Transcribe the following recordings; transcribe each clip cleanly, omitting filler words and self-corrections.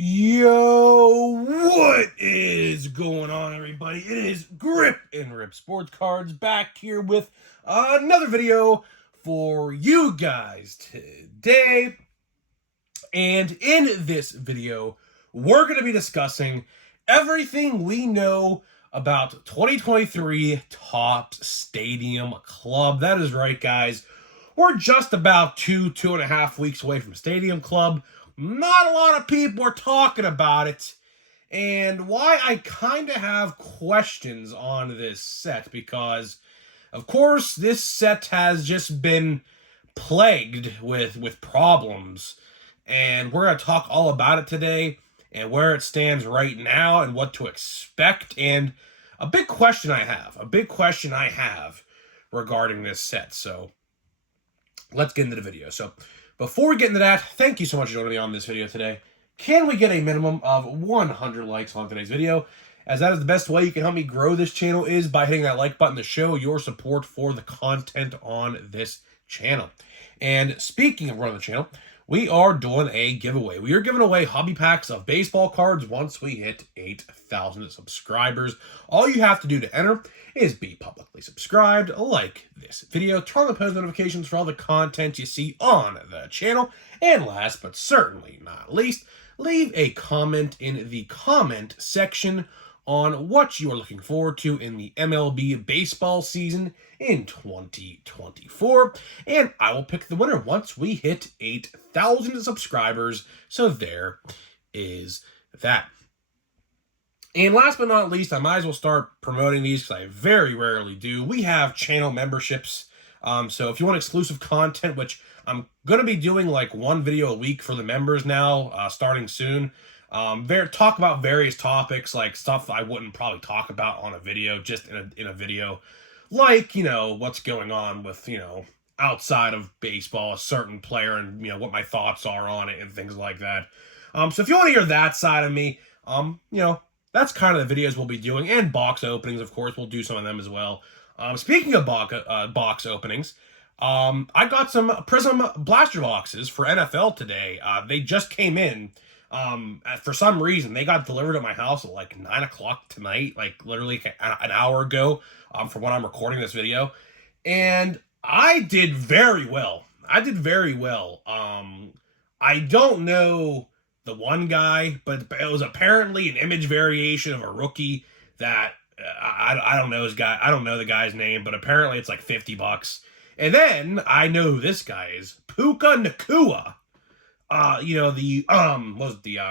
Yo, what is going on, everybody? It is Grip and Rip Sports Cards back here with another video for you guys today. And in this video, we're going to be discussing everything we know about 2023 Topps Stadium Club. That is right, guys. We're just about two and a half weeks away from Stadium Club. Not a lot of people are talking about it, and why I kind of have questions on this set, because, of course, this set has just been plagued with problems, and we're going to talk all about it today, and where it stands right now, and what to expect, and a big question I have regarding this set. So let's get into the video. So before we get into that, thank you so much for joining me on this video today. Can we get a minimum of 100 likes on today's video? As that is the best way you can help me grow this channel, is by hitting that like button to show your support for the content on this channel. And speaking of running the channel, we are doing a giveaway. We are giving away hobby packs of baseball cards once we hit 8,000 subscribers. All you have to do to enter is be publicly subscribed, like this video, turn on the post notifications for all the content you see on the channel, and last but certainly not least, leave a comment in the comment section on what you are looking forward to in the MLB baseball season in 2024, and I will pick the winner once we hit 8,000 subscribers. So there is that. And last but not least, I might as well start promoting these because I very rarely do. We have channel memberships. So if you want exclusive content, which I'm going to be doing like one video a week for the members now, starting soon. Talk about various topics, like stuff I wouldn't probably talk about on a video, just in a video. Like, what's going on with, outside of baseball, a certain player, and, what my thoughts are on it and things like that. So if you want to hear that side of me, that's kind of the videos we'll be doing, and box openings, of course. We'll do some of them as well. Speaking of box openings, I got some Prism blaster boxes for NFL today. They just came in. For some reason, they got delivered at my house at like 9 o'clock tonight, like literally an hour ago, from when I'm recording this video. And I did very well. I don't know the one guy, but it was apparently an image variation of a rookie that I don't know his guy. I don't know the guy's name, but apparently it's like $50. And then I know who this guy is, Puka Nacua. The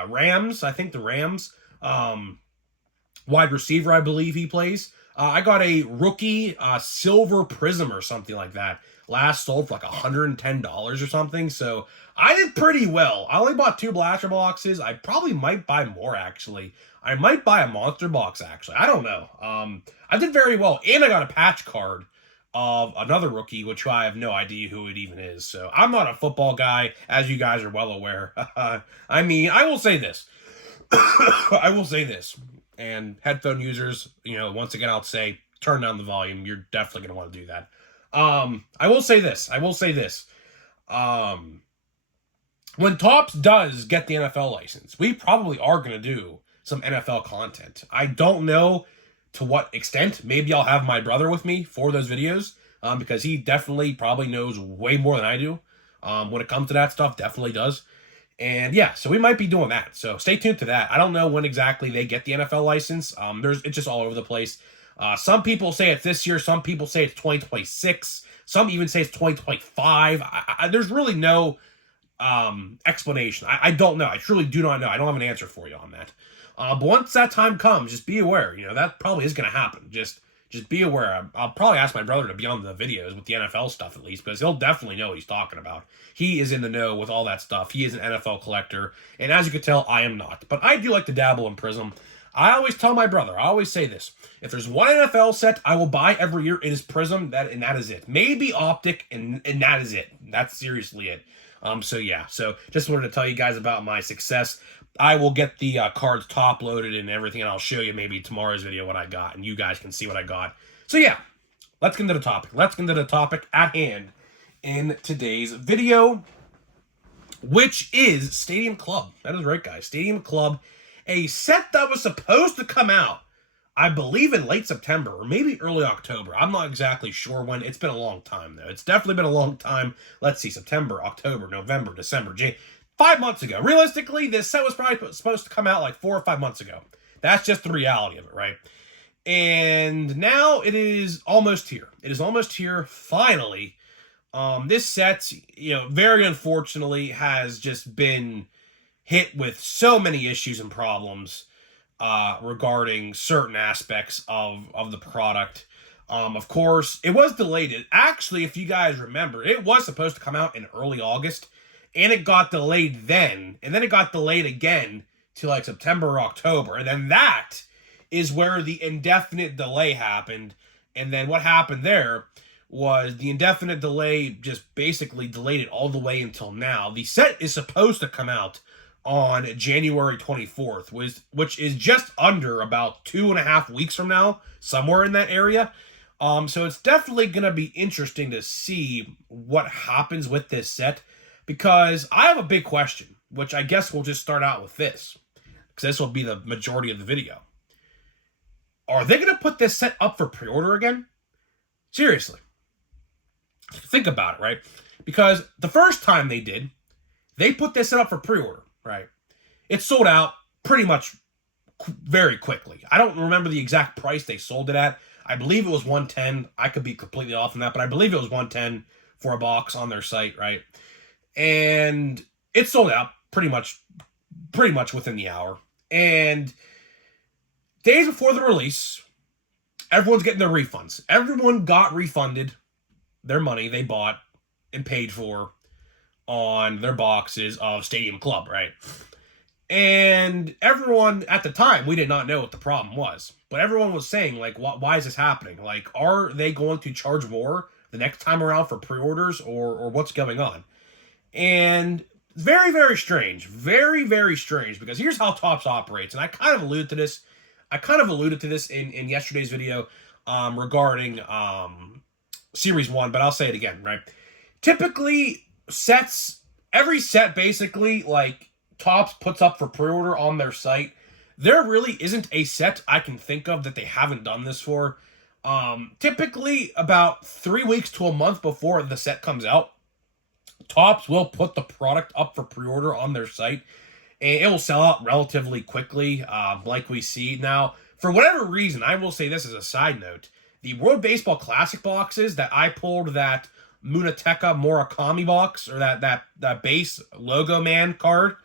Rams, I think the Rams, wide receiver, I believe he plays. I got a rookie, silver prism or something like that. Last sold for like $110 or something. So I did pretty well. I only bought 2 blaster boxes. I probably might buy more, actually. I might buy a monster box, actually. I don't know. I did very well. And I got a patch card of another rookie, which I have no idea who it even is. So I'm not a football guy, as you guys are well aware. I mean, I will say this. And headphone users, once again, I'll say, turn down the volume. You're definitely going to want to do that. I will say this. When Topps does get the NFL license, we probably are going to do some NFL content. I don't know to what extent. Maybe I'll have my brother with me for those videos, because he definitely probably knows way more than I do. When it comes to that stuff, definitely does. And yeah, so we might be doing that. So stay tuned to that. I don't know when exactly they get the NFL license. It's just all over the place. Some people say it's this year. Some people say it's 2026. Some even say it's 2025. There's really no explanation. I don't know. I truly do not know. I don't have an answer for you on that. But once that time comes, just be aware. That probably is going to happen. Just be aware. I'll probably ask my brother to be on the videos with the NFL stuff at least, because he'll definitely know what he's talking about. He is in the know with all that stuff. He is an NFL collector, and as you can tell, I am not. But I do like to dabble in Prism. I always tell my brother, I always say this: if there's one NFL set I will buy every year, it is Prism. That is it. Maybe Optic, and that is it. That's seriously it. So yeah. So just wanted to tell you guys about my success. I will get the cards top loaded and everything, and I'll show you maybe tomorrow's video what I got, and you guys can see what I got. So yeah, let's get into the topic. Let's get into the topic at hand in today's video. which is Stadium Club. That is right, guys. Stadium Club, a set that was supposed to come out, I believe, in late September or maybe early October. I'm not exactly sure when. It's been a long time, though. It's definitely been a long time. Let's see, September, October, November, December, January. 5 months ago. Realistically, this set was probably supposed to come out like 4 or 5 months ago. That's just the reality of it, right? And now it is almost here. It is almost here, finally. This set, very unfortunately, has just been hit with so many issues and problems regarding certain aspects of the product. Of course, it was delayed. Actually, if you guys remember, it was supposed to come out in early August, and it got delayed then, and then it got delayed again to like September or October, and then that is where the indefinite delay happened. And then what happened there was the indefinite delay just basically delayed it all the way until now. The set is supposed to come out on January 24th, which is just under about 2.5 weeks from now, somewhere in that area. So it's definitely going to be interesting to see what happens with this set, because I have a big question, which I guess we'll just start out with this, because this will be the majority of the video. Are they going to put this set up for pre-order again? Seriously. Think about it, right? Because the first time they did, they put this set up for pre-order, right? It sold out pretty much very quickly. I don't remember the exact price they sold it at. I believe it was $110. I could be completely off on that, but I believe it was $110 for a box on their site, right? And it sold out pretty much within the hour. And days before the release, everyone's getting their refunds. Everyone got refunded their money they bought and paid for on their boxes of Stadium Club, right? And everyone at the time, we did not know what the problem was, but everyone was saying, like, why is this happening? Like, are they going to charge more the next time around for pre-orders, or what's going on? And very, very strange. Very, very strange, because here's how Topps operates, and I kind of alluded to this in yesterday's video regarding Series 1, but I'll say it again, right? Typically, every set basically, like, Topps puts up for pre-order on their site, there really isn't a set I can think of that they haven't done this for. Typically, about 3 weeks to a month before the set comes out, Topps will put the product up for pre-order on their site, and it will sell out relatively quickly, like we see. Now, for whatever reason, I will say this as a side note, the World Baseball Classic boxes that I pulled, that Munetaka Murakami box, or that base Logo Man card,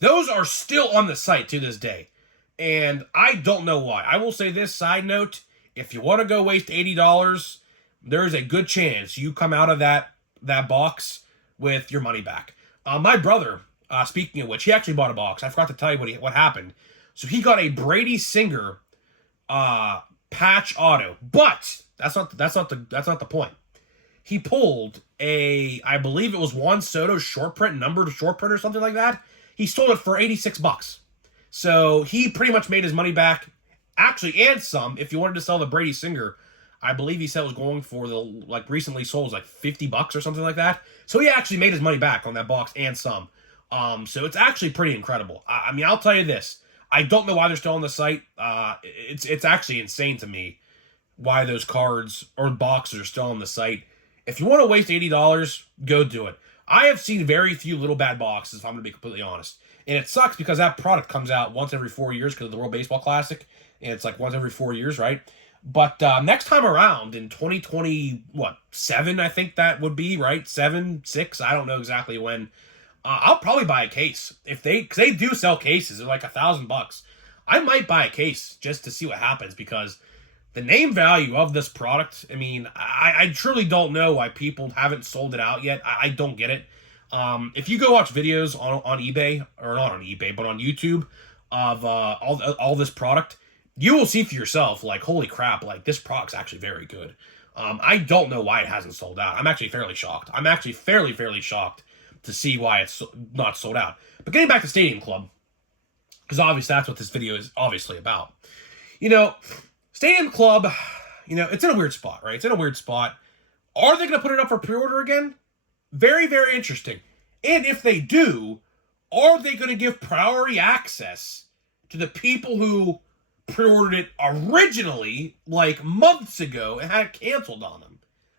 those are still on the site to this day. And I don't know why. I will say this, side note, if you want to go waste $80, there's a good chance you come out of that box with your money back. My brother, speaking of which, he actually bought a box. I forgot to tell you what happened. So he got a Brady Singer patch auto, but that's not the point. He pulled I believe it was Juan Soto short print, numbered short print or something like that. He sold it for $86. So he pretty much made his money back, actually, and some. If you wanted to sell the Brady Singer, I believe he said it was going for recently sold was like $50 or something like that. So he actually made his money back on that box and some. So it's actually pretty incredible. I mean, I'll tell you this. I don't know why they're still on the site. It's actually insane to me why those cards or boxes are still on the site. If you want to waste $80, go do it. I have seen very few little bad boxes, if I'm going to be completely honest. And it sucks because that product comes out once every 4 years because of the World Baseball Classic. And it's like once every 4 years, right? But next time around in 2027, I think that would be, right? 7, 6, I don't know exactly when. I'll probably buy a case. Because they do sell cases. They're like $1,000. I might buy a case just to see what happens, because the name value of this product, I mean, I truly don't know why people haven't sold it out yet. I don't get it. If you go watch videos on eBay, or not on eBay, but on YouTube of all this product, you will see for yourself, like, holy crap, like, this product's actually very good. I don't know why it hasn't sold out. I'm actually fairly shocked. I'm actually fairly shocked to see why it's not sold out. But getting back to Stadium Club, because obviously that's what this video is obviously about. Stadium Club, it's in a weird spot, right? It's in a weird spot. Are they going to put it up for pre-order again? Very, very interesting. And if they do, are they going to give priority access to the people who pre-ordered it originally, like months ago, and had it canceled on them?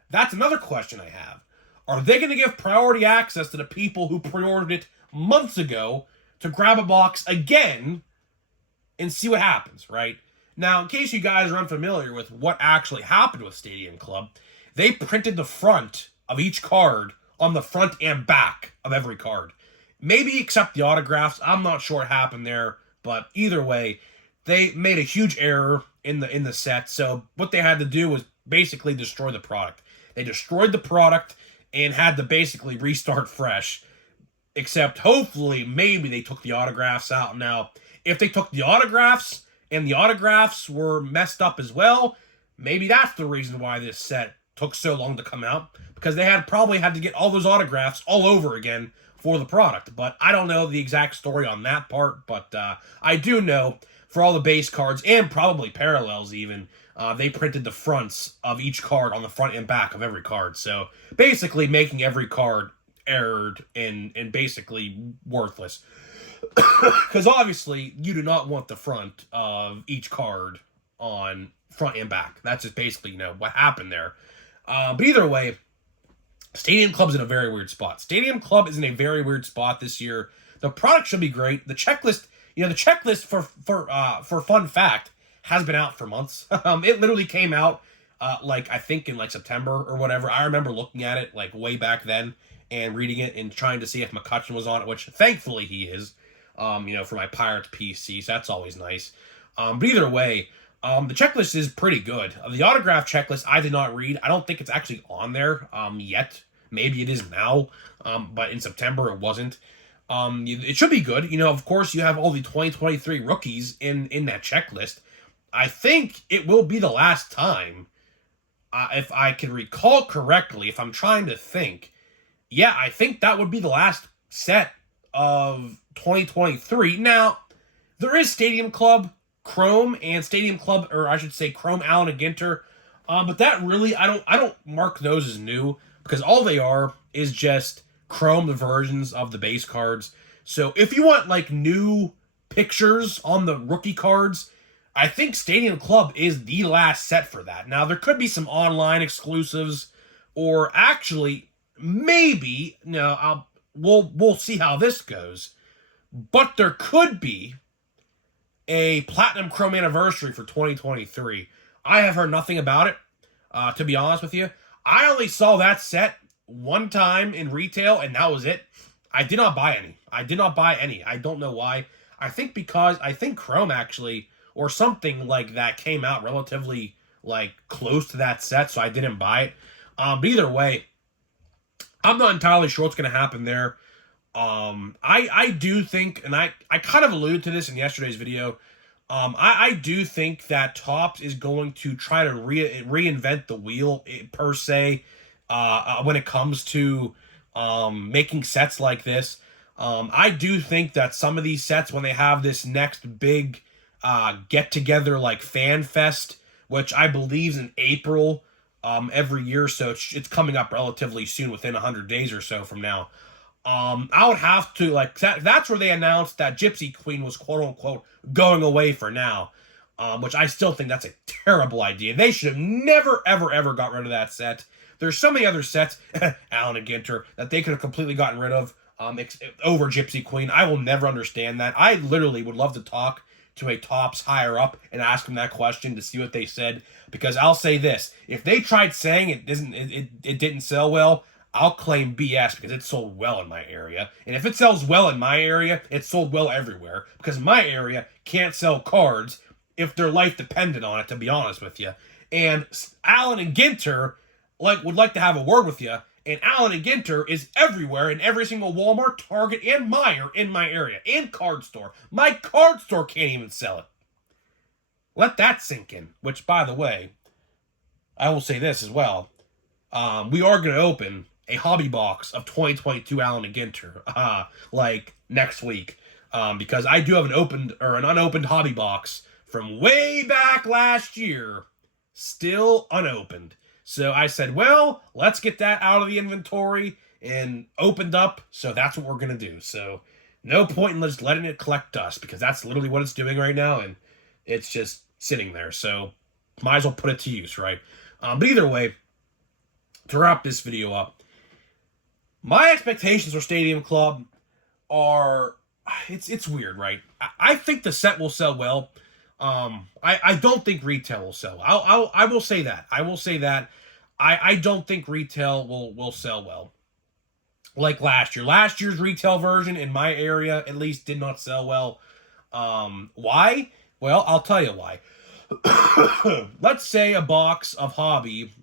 That's another question I have. Are they going to give priority access to the people who pre-ordered it months ago to grab a box again and see what happens, right? Now, in case you guys are unfamiliar with what actually happened with Stadium Club, they printed the front of each card on the front and back of every card. Maybe except the autographs. I'm not sure what happened there, but either way, they made a huge error in the set. So what they had to do was basically destroy the product. They destroyed the product and had to basically restart fresh. Except hopefully, maybe they took the autographs out. Now, if they took the autographs and the autographs were messed up as well, maybe that's the reason why this set took so long to come out, because they probably had to get all those autographs all over again for the product. But I don't know the exact story on that part, but I do know for all the base cards and probably parallels even, they printed the fronts of each card on the front and back of every card. So basically making every card errored and basically worthless. Because obviously you do not want the front of each card on front and back. That's just basically, what happened there. But either way, Stadium Club's in a very weird spot. Stadium Club is in a very weird spot this year. The product should be great. The checklist, the checklist for fun fact has been out for months. It literally came out I think in September or whatever. I remember looking at it way back then and reading it and trying to see if McCutcheon was on it, which thankfully he is. For my Pirates PC, so that's always nice. But either way, the checklist is pretty good. The autograph checklist I did not read. I don't think it's actually on there yet. Maybe it is now, but in September it wasn't. It should be good. Of course, you have all the 2023 rookies in that checklist. I think it will be the last time, if I can recall correctly, if I'm trying to think. Yeah, I think that would be the last set of 2023. Now, there is Stadium Club Chrome and Stadium Club, or I should say Chrome Allen and Ginter, but that really, I don't mark those as new, because all they are is just Chrome, the versions of the base cards. So if you want new pictures on the rookie cards, I think Stadium Club is the last set for that. Now, there could be some online exclusives, or actually, maybe, we'll see how this goes. But there could be a Platinum Chrome Anniversary for 2023. I have heard nothing about it, to be honest with you. I only saw that set one time in retail, and that was it. I did not buy any. I don't know why. I think Chrome actually, or something like that, came out relatively close to that set, so I didn't buy it. But either way, I'm not entirely sure what's going to happen there. I do think, and I kind of alluded to this in yesterday's video, I do think that Topps is going to try to reinvent the wheel, per se, when it comes to making sets like this. I do think that some of these sets, when they have this next big get-together Fan Fest, which I believe is in April every year, so it's coming up relatively soon, within 100 days or so from now. I would have to, that's where they announced that Gypsy Queen was quote-unquote going away for now, which I still think that's a terrible idea. They should have never, ever, ever got rid of that set. There's so many other sets, Allen and Ginter, that they could have completely gotten rid of over Gypsy Queen. I will never understand that. I literally would love to talk to a Topps higher up and ask them that question to see what they said, because I'll say this: if they tried saying it didn't sell well, I'll claim BS, because it sold well in my area. And if it sells well in my area, it sold well everywhere, because my area can't sell cards if their life depended on it, to be honest with you. And Allen and Ginter would like to have a word with you, and Allen and Ginter is everywhere in every single Walmart, Target, and Meijer in my area, and card store. My card store can't even sell it. Let that sink in. Which, by the way, I will say this as well. We are going to open a hobby box of 2022 Allen and Ginter, next week, because I do have an unopened hobby box from way back last year, still unopened. So I said, well, let's get that out of the inventory and opened up, so that's what we're going to do. So no point in just letting it collect dust, because that's literally what it's doing right now, and it's just sitting there. So might as well put it to use, right? But either way, to wrap this video up, my expectations for Stadium Club are, it's weird, right? I think the set will sell well. I don't think retail will sell. I will say that. I will say that. I don't think retail will sell well. Like last year. Last year's retail version in my area at least did not sell well. Why? Well, I'll tell you why. Let's say a box of hobby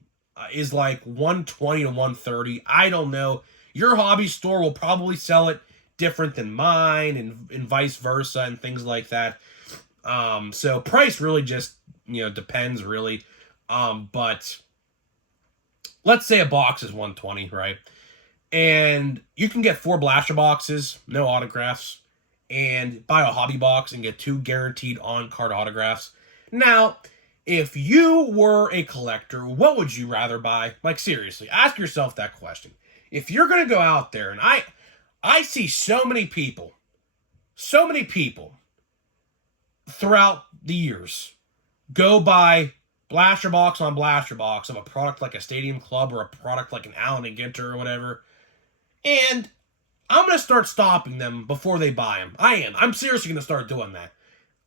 is like 120 to 130. I don't know. Your hobby store will probably sell it different than mine, and vice versa, and things like that. So price really just, depends really. But let's say a box is 120, right? And you can get 4 blaster boxes, no autographs, and buy a hobby box and get 2 guaranteed on-card autographs. Now, if you were a collector, what would you rather buy? Like, seriously, ask yourself that question. If you're going to go out there, and I see so many people throughout the years go buy blaster box on blaster box of a product like a Stadium Club or a product like an Allen & Ginter or whatever, and I'm going to start stopping them before they buy them. I am. I'm seriously going to start doing that.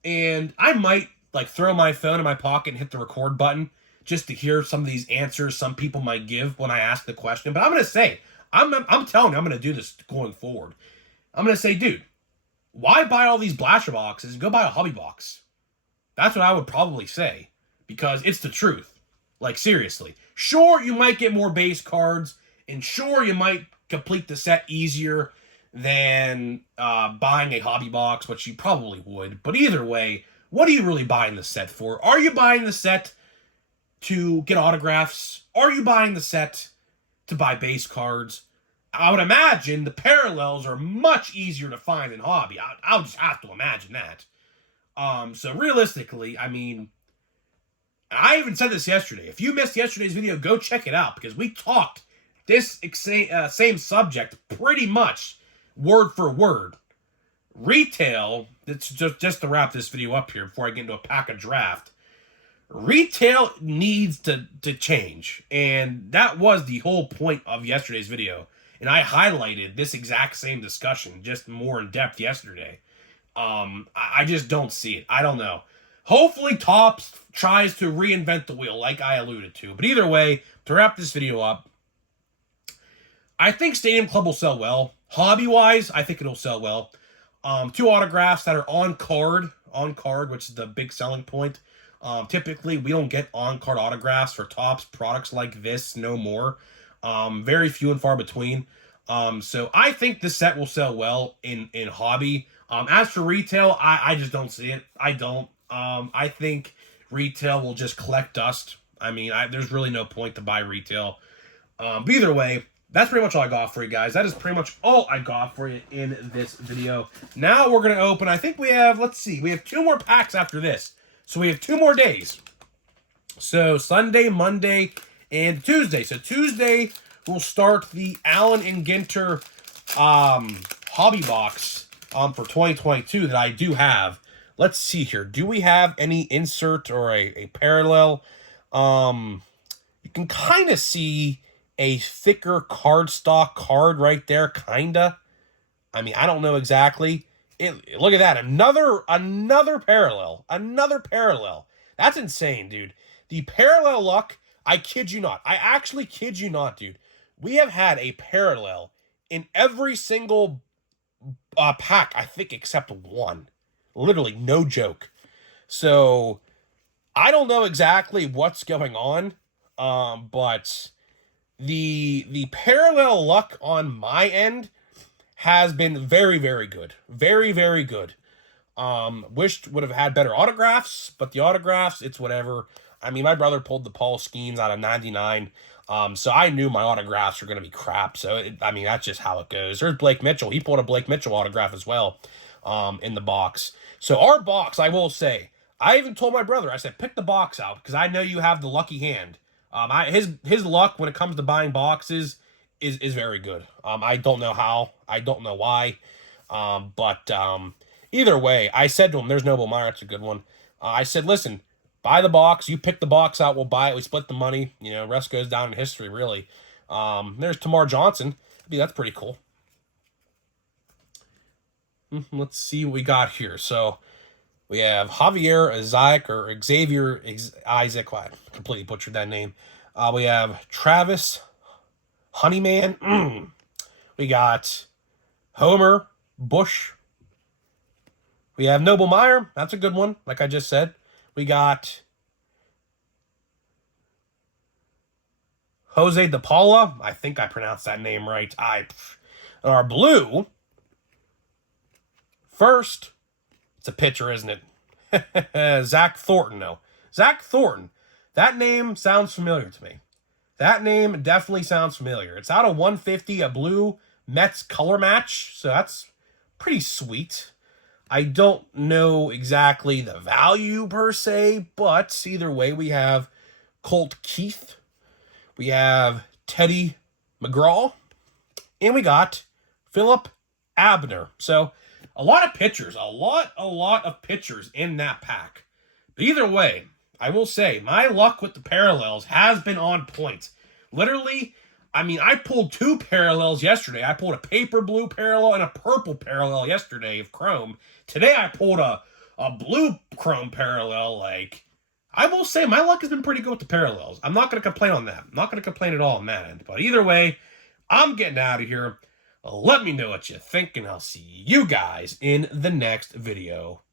And I might, throw my phone in my pocket and hit the record button just to hear some of these answers some people might give when I ask the question. But I'm going to say, I'm telling you, I'm going to do this going forward. I'm going to say, dude, why buy all these blaster boxes and go buy a hobby box? That's what I would probably say, because it's the truth. Like, seriously. Sure, you might get more base cards, and sure, you might complete the set easier than buying a hobby box, which you probably would. But either way, what are you really buying the set for? Are you buying the set to get autographs? Are you buying the set to buy base cards? I would imagine the parallels are much easier to find in hobby. I'll just have to imagine that. So realistically, I mean, I even said this yesterday. If you missed yesterday's video, go check it out, because we talked this same subject pretty much word for word. Retail, it's just to wrap this video up here before I get into a pack of draft, retail needs to change. And that was the whole point of yesterday's video. And I highlighted this exact same discussion just more in depth yesterday. I just don't see it. I don't know. Hopefully Topps tries to reinvent the wheel like I alluded to. But either way, to wrap this video up, I think Stadium Club will sell well. Hobby-wise, I think it'll sell well. 2 autographs that are on card, which is the big selling point. Typically, we don't get on-card autographs for Topps products like this no more. Very few and far between. So I think this set will sell well in hobby. As for retail, I just don't see it. I don't. I think retail will just collect dust. I mean, there's really no point to buy retail. But either way, that's pretty much all I got for you guys. That is pretty much all I got for you in this video. Now we're going to open, I think we have, let's see, we have 2 more packs after this. So we have 2 more days. So Sunday, Monday, and Tuesday. So Tuesday, we'll start the Allen & Ginter hobby box for 2022 that I do have. Let's see here. Do we have any insert or a parallel? You can kind of see a thicker cardstock card right there, kinda. I mean, I don't know exactly. Look at that. Another parallel. Another parallel. That's insane, dude. The parallel luck, I kid you not. I actually kid you not, dude. We have had a parallel in every single pack, I think, except one. Literally, no joke. So, I don't know exactly what's going on, but the parallel luck on my end has been very, very good. Very, very good. Wished would have had better autographs, but the autographs, it's whatever. I mean, my brother pulled the Paul Skeens out of 99, so I knew my autographs were going to be crap. So, I mean, that's just how it goes. There's Blake Mitchell. He pulled a Blake Mitchell autograph as well in the box. So, our box, I will say, I even told my brother, I said, pick the box out, because I know you have the lucky hand. His luck when it comes to buying boxes is very good. I don't know how. I don't know why. But either way, I said to him, there's Noble Meyer. It's a good one. I said, listen, buy the box. You pick the box out. We'll buy it. We split the money. You know, rest goes down in history, really. There's Tamar Johnson. Dude, that's pretty cool. Let's see what we got here. So we have Javier Isaac or Xavier Isaac. I completely butchered that name. We have Travis Honeyman. We got Homer Bush. We have Noble Meyer. That's a good one, like I just said. We got Jose De Paula. I think I pronounced that name right. Our blue. First, it's a pitcher, isn't it? Zach Thornton, no. Zach Thornton. That name sounds familiar to me. That name definitely sounds familiar. It's out of 150, a blue Mets color match, so that's pretty sweet. I don't know exactly the value per se, but either way, we have Colt Keith, we have Teddy McGraw, and we got Philip Abner. So a lot of pitchers, a lot of pitchers in that pack. But either way, I will say my luck with the parallels has been on point. Literally, I mean, I pulled 2 parallels yesterday. I pulled a paper blue parallel and a purple parallel yesterday of Chrome. Today I pulled a blue Chrome parallel. Like, I will say my luck has been pretty good with the parallels. I'm not going to complain on that. I'm not going to complain at all on that end. But either way, I'm getting out of here. Let me know what you think, and I'll see you guys in the next video.